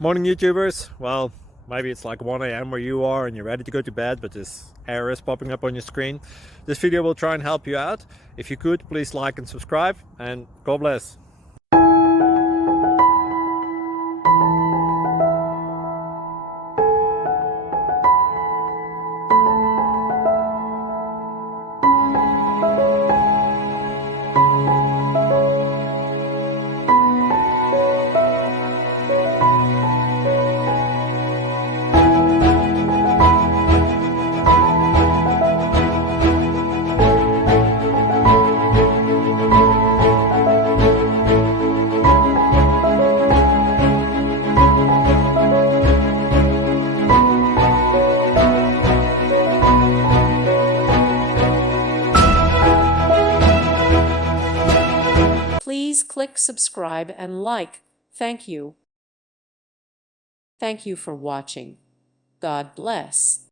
Morning YouTubers. Well, maybe it's like 1 a.m. where you are and you're ready to go to bed, but this error is popping up on your screen. This video will try and help you out. If you could, please like and subscribe, and God bless. Please click subscribe and like. Thank you. Thank you for watching. God bless.